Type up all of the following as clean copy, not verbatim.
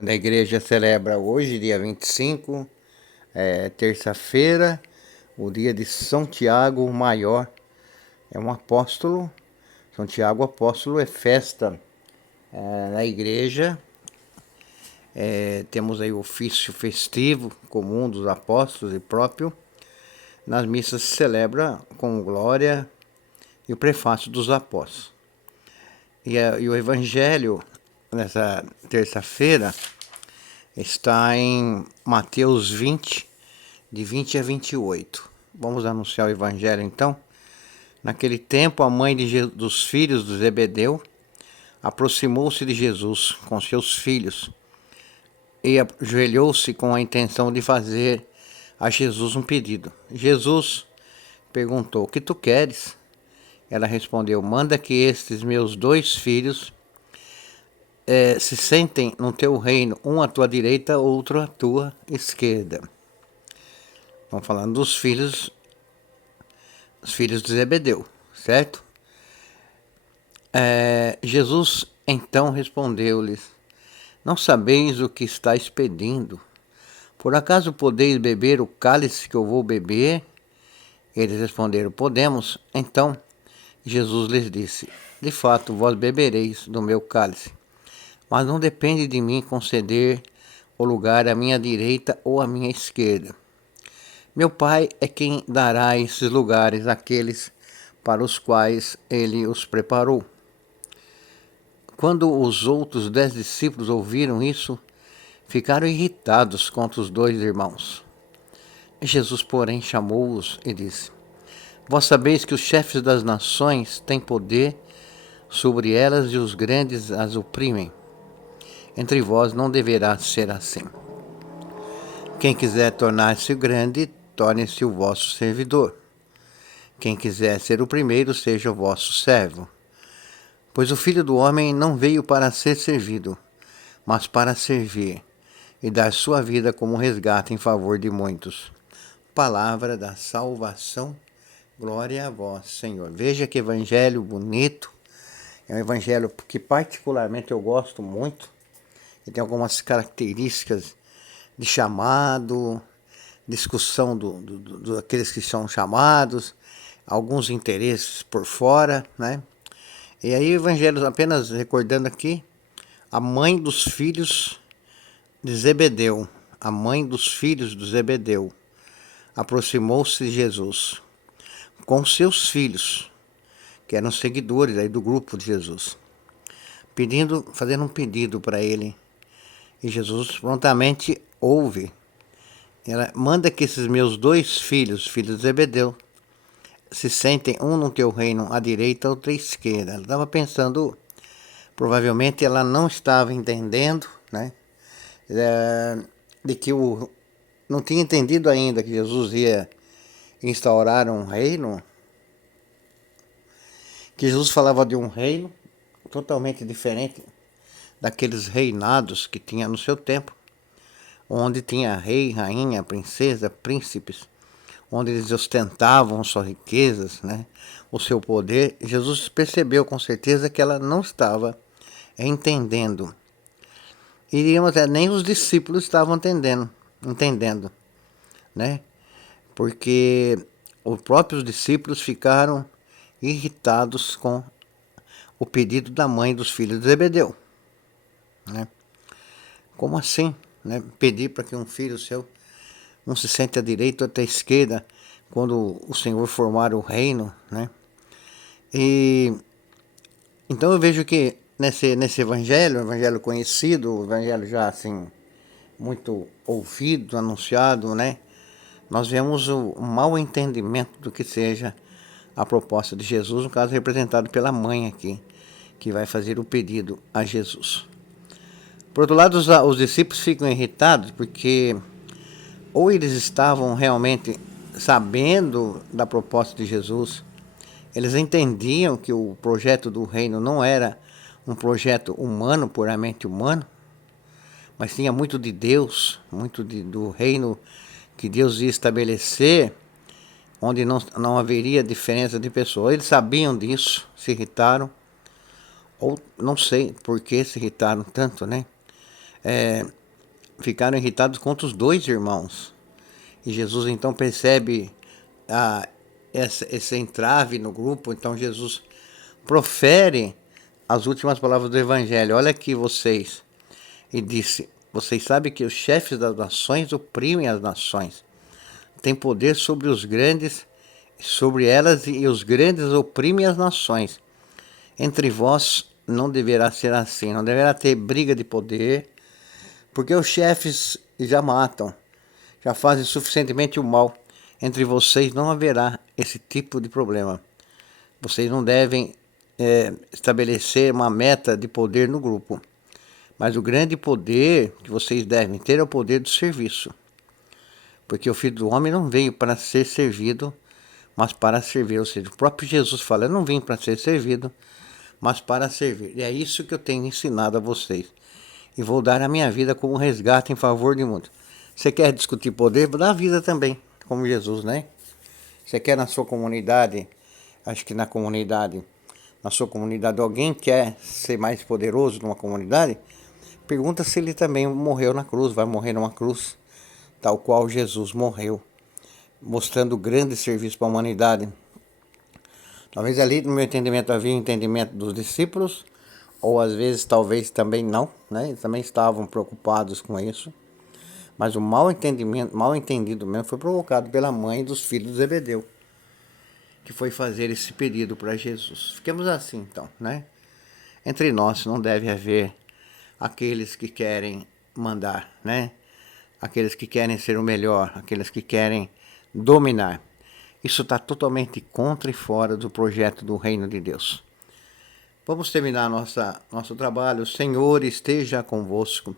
A igreja celebra hoje, dia 25, terça-feira, o dia de São Tiago Maior. É um apóstolo. São Tiago apóstolo é festa na igreja. Temos aí o ofício festivo comum dos apóstolos e próprio. Nas missas se celebra com glória e o prefácio dos apóstolos. E o evangelho nessa terça-feira está em Mateus 20, de 20 a 28. Vamos anunciar o evangelho então. Naquele tempo, a mãe dos filhos de Zebedeu aproximou-se de Jesus com seus filhos e ajoelhou-se com a intenção de fazer a Jesus um pedido. Jesus perguntou: "O que tu queres?" Ela respondeu: "Manda que estes meus dois filhos se sentem no teu reino, um à tua direita, outro à tua esquerda." Estamos falando dos filhos, os filhos de Zebedeu, certo? Jesus então respondeu-lhes: "Não sabeis o que estáis pedindo? Por acaso podeis beber o cálice que eu vou beber?" Eles responderam: "Podemos." Então Jesus lhes disse: "De fato, vós bebereis do meu cálice, mas não depende de mim conceder o lugar à minha direita ou à minha esquerda. Meu Pai é quem dará esses lugares àqueles para os quais ele os preparou." Quando os outros 10 discípulos ouviram isso, ficaram irritados contra os dois irmãos. Jesus, porém, chamou-os e disse: "Vós sabeis que os chefes das nações têm poder sobre elas e os grandes as oprimem. Entre vós não deverá ser assim. Quem quiser tornar-se grande, torne-se o vosso servidor. Quem quiser ser o primeiro, seja o vosso servo. Pois o Filho do Homem não veio para ser servido, mas para servir e dar sua vida como resgate em favor de muitos." Palavra da salvação. Glória a vós, Senhor. Veja que evangelho bonito. É um evangelho que particularmente eu gosto muito. Ele tem algumas características de chamado, discussão daqueles que são chamados, alguns interesses por fora, né? E aí o evangelho, apenas recordando aqui, a mãe dos filhos de Zebedeu, a mãe dos filhos de Zebedeu, aproximou-se de Jesus com seus filhos, que eram seguidores aí do grupo de Jesus, fazendo um pedido para ele. E Jesus prontamente ouve. Ela manda que esses meus dois filhos, filhos de Zebedeu, se sentem um no teu reino à direita, outro à esquerda. Ela estava pensando, provavelmente ela não estava entendendo, né? De que não tinha entendido ainda que Jesus ia instaurar um reino, que Jesus falava de um reino totalmente diferente daqueles reinados que tinha no seu tempo, onde tinha rei, rainha, princesa, príncipes, onde eles ostentavam suas riquezas, né, o seu poder. Jesus percebeu com certeza que ela não estava entendendo. Iríamos nem os discípulos estavam entendendo, né? Porque os próprios discípulos ficaram irritados com o pedido da mãe dos filhos de Zebedeu, né? Como assim, né? Pedir para que um filho seu não se sente à direita ou à esquerda quando o Senhor formar o reino, né? E então eu vejo que nesse evangelho, um evangelho conhecido, um evangelho já assim muito ouvido, anunciado, né? Nós vemos o mau entendimento do que seja a proposta de Jesus, no caso representado pela mãe aqui, que vai fazer o pedido a Jesus. Por outro lado, os discípulos ficam irritados porque ou eles estavam realmente sabendo da proposta de Jesus, eles entendiam que o projeto do reino não era um projeto humano, puramente humano, mas tinha muito de Deus, muito do reino que Deus ia estabelecer, onde não haveria diferença de pessoas. Eles sabiam disso, se irritaram, ou não sei por que se irritaram tanto, né? ficaram irritados contra os dois irmãos. E Jesus então percebe esse entrave no grupo. Então Jesus profere as últimas palavras do Evangelho. Olha aqui vocês. E disse: vocês sabem que os chefes das nações oprimem as nações. Têm poder sobre os grandes, sobre elas, e os grandes oprimem as nações. Entre vós não deverá ser assim, não deverá ter briga de poder, porque os chefes já matam, já fazem suficientemente o mal. Entre vocês não haverá esse tipo de problema. Vocês não devem estabelecer uma meta de poder no grupo. Mas o grande poder que vocês devem ter é o poder do serviço. Porque o Filho do Homem não veio para ser servido, mas para servir. Ou seja, o próprio Jesus fala: eu não vim para ser servido, mas para servir. E é isso que eu tenho ensinado a vocês. E vou dar a minha vida como resgate em favor de muitos. Você quer discutir poder? Dá a vida também, como Jesus, né? Você quer na sua comunidade, acho que na sua comunidade, alguém quer ser mais poderoso numa comunidade? Pergunta se ele também morreu na cruz, vai morrer numa cruz, tal qual Jesus morreu, mostrando grande serviço para a humanidade. Talvez ali, no meu entendimento, havia entendimento dos discípulos, ou às vezes, talvez também não, né? Eles também estavam preocupados com isso. Mas o mal entendido mesmo foi provocado pela mãe dos filhos de Zebedeu, que foi fazer esse pedido para Jesus. Fiquemos assim, então, né? Entre nós não deve haver aqueles que querem mandar, né? Aqueles que querem ser o melhor, aqueles que querem dominar. Isso está totalmente contra e fora do projeto do reino de Deus. Vamos terminar nosso trabalho. O Senhor esteja convosco.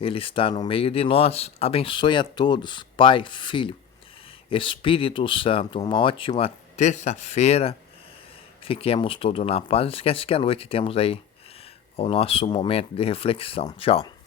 Ele está no meio de nós. Abençoe a todos, Pai, Filho, Espírito Santo. Uma ótima terça-feira. Fiquemos todos na paz. Esquece que à noite temos aí o nosso momento de reflexão. Tchau.